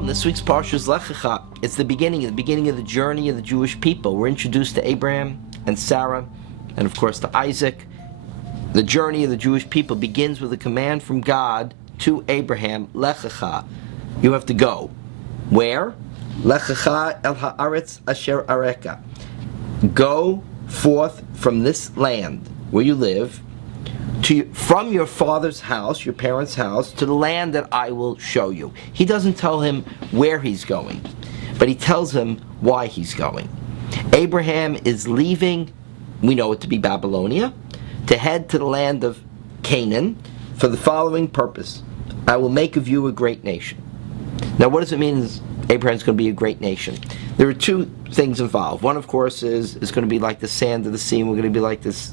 Shalom. This week's Parashat is Lecha. It's the beginning of the journey of the Jewish people. We're introduced to Abraham and Sarah, and of course to Isaac. The journey of the Jewish people begins with a command from God to Abraham, Lecha. You have to go. Where? Lecha el haaretz asher areka. Go forth from this land where you live, from your father's house, your parents' house, to the land that I will show you. He doesn't tell him where he's going, but he tells him why he's going. Abraham is leaving, we know it to be Babylonia, to head to the land of Canaan for the following purpose. I will make of you a great nation. Now, what does it mean Abraham's going to be a great nation? There are two things involved. One, of course, is it's going to be like the sand of the sea, and we're going to be like this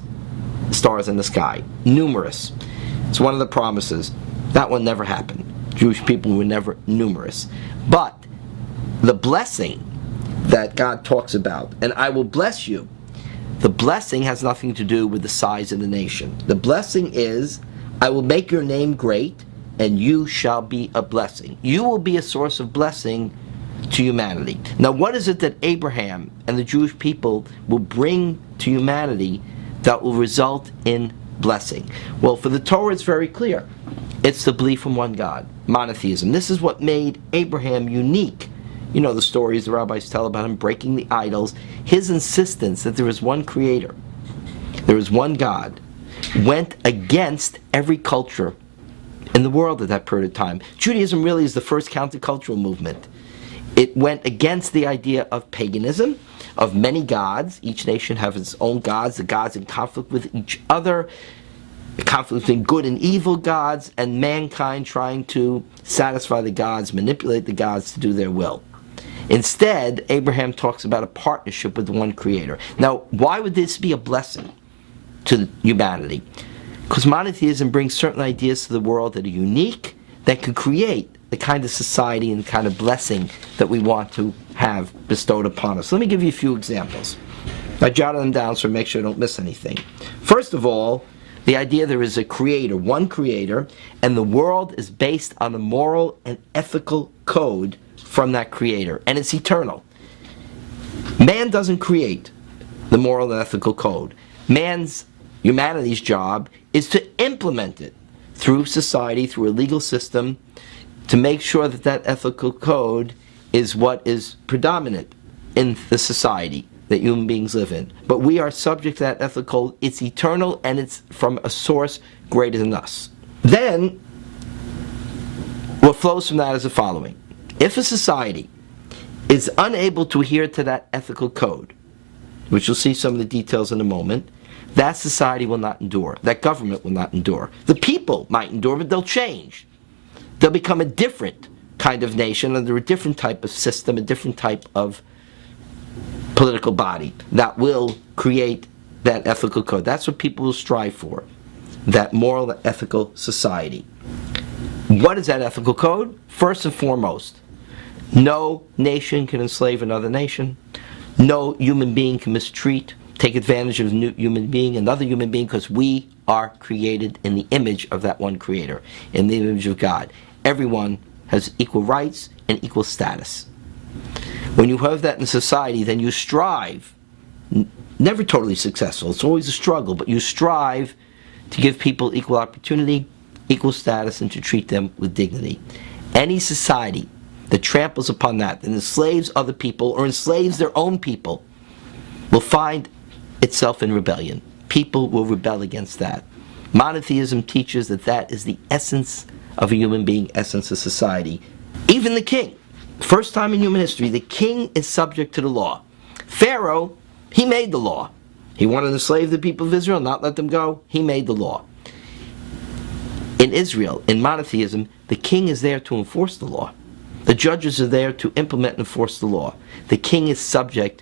stars in the sky. Numerous. It's one of the promises. That one never happened. Jewish people were never numerous. But the blessing that God talks about, and I will bless you, the blessing has nothing to do with the size of the nation. The blessing is, I will make your name great, and you shall be a blessing. You will be a source of blessing to humanity. Now, what is it that Abraham and the Jewish people will bring to humanity that will result in blessing? Well, for the Torah, it's very clear. It's the belief in one God, monotheism. This is what made Abraham unique. You know the stories the rabbis tell about him breaking the idols. His insistence that there is one creator, there is one God, went against every culture in the world at that period of time. Judaism really is the first countercultural movement. It went against the idea of paganism, of many gods. Each nation has its own gods, the gods in conflict with each other, the conflict between good and evil gods, and mankind trying to satisfy the gods, manipulate the gods to do their will. Instead, Abraham talks about a partnership with the one creator. Now, why would this be a blessing to humanity? Because monotheism brings certain ideas to the world that are unique, that could create the kind of society and kind of blessing that we want to have bestowed upon us. Let me give you a few examples. I jotted them down so I make sure I don't miss anything. First of all, the idea there is a creator, one creator, and the world is based on a moral and ethical code from that creator, and it's eternal. Man doesn't create the moral and ethical code. Humanity's job is to implement it through society, through a legal system, to make sure that that ethical code is what is predominant in the society that human beings live in. But we are subject to that ethical code. It's eternal, and it's from a source greater than us. Then, what flows from that is the following. If a society is unable to adhere to that ethical code, which you'll see some of the details in a moment, that society will not endure. That government will not endure. The people might endure, but they'll change. They'll become a different kind of nation under a different type of system, a different type of political body that will create that ethical code. That's what people will strive for, that moral and ethical society. What is that ethical code? First and foremost, no nation can enslave another nation. No human being can mistreat, take advantage of another human being, because we are created in the image of that one creator, in the image of God. Everyone has equal rights and equal status. When you have that in society, then you strive, never totally successful, it's always a struggle, but you strive to give people equal opportunity, equal status, and to treat them with dignity. Any society that tramples upon that and enslaves other people or enslaves their own people will find itself in rebellion. People will rebel against that. Monotheism teaches that that is the essence of a human being, essence of society. Even the king, first time in human history, the king is subject to the law. Pharaoh, he made the law. He wanted to enslave the people of Israel, not let them go. He made the law. In Israel, in monotheism, the king is there to enforce the law. The judges are there to implement and enforce the law. The king is subject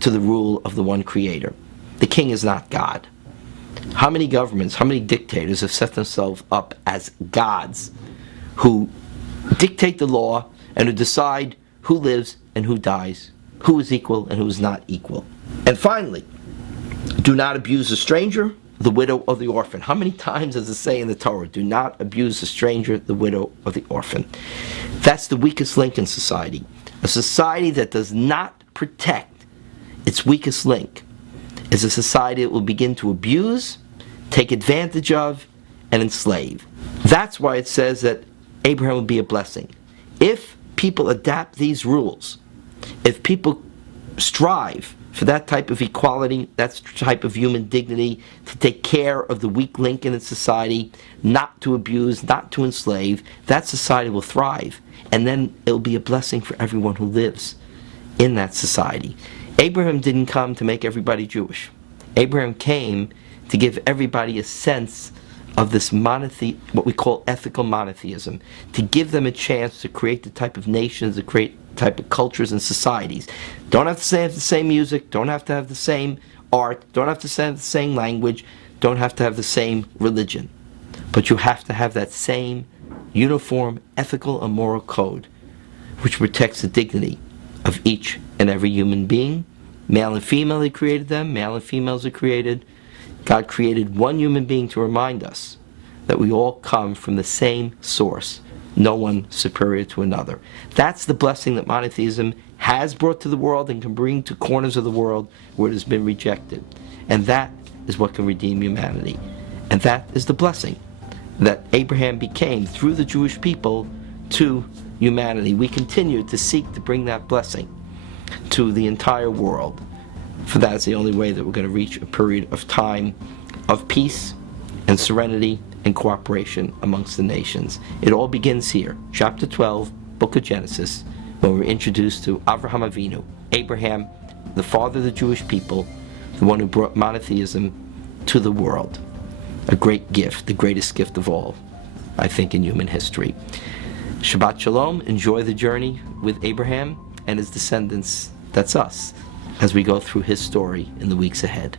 to the rule of the one creator. The king is not God. How many governments, how many dictators have set themselves up as gods who dictate the law and who decide who lives and who dies, who is equal and who is not equal? And finally, do not abuse a stranger, the widow or the orphan. How many times does it say in the Torah, do not abuse the stranger, the widow, or the orphan? That's the weakest link in society. A society that does not protect its weakest link is a society that will begin to abuse, take advantage of, and enslave. That's why it says that Abraham will be a blessing. If people adapt these rules, if people strive for that type of equality, that type of human dignity, to take care of the weak link in its society, not to abuse, not to enslave, that society will thrive. And then it will be a blessing for everyone who lives in that society. Abraham didn't come to make everybody Jewish. Abraham came to give everybody a sense of this what we call ethical monotheism, to give them a chance to create the type of nations, to create type of cultures and societies. Don't have to have the same music, don't have to have the same art, don't have to have the same language, don't have to have the same religion. But you have to have that same uniform ethical and moral code which protects the dignity of each and every human being. Male and female, He created them. Male and females are created. God created one human being to remind us that we all come from the same source, no one superior to another. That's the blessing that monotheism has brought to the world and can bring to corners of the world where it has been rejected. And that is what can redeem humanity. And that is the blessing that Abraham became through the Jewish people to humanity. We continue to seek to bring that blessing to the entire world. For that is the only way that we're going to reach a period of time of peace and serenity and cooperation amongst the nations. It all begins here, chapter 12, book of Genesis, when we're introduced to Avraham Avinu, Abraham, the father of the Jewish people, the one who brought monotheism to the world. A great gift, the greatest gift of all, I think, in human history. Shabbat Shalom. Enjoy the journey with Abraham and his descendants, that's us, as we go through his story in the weeks ahead.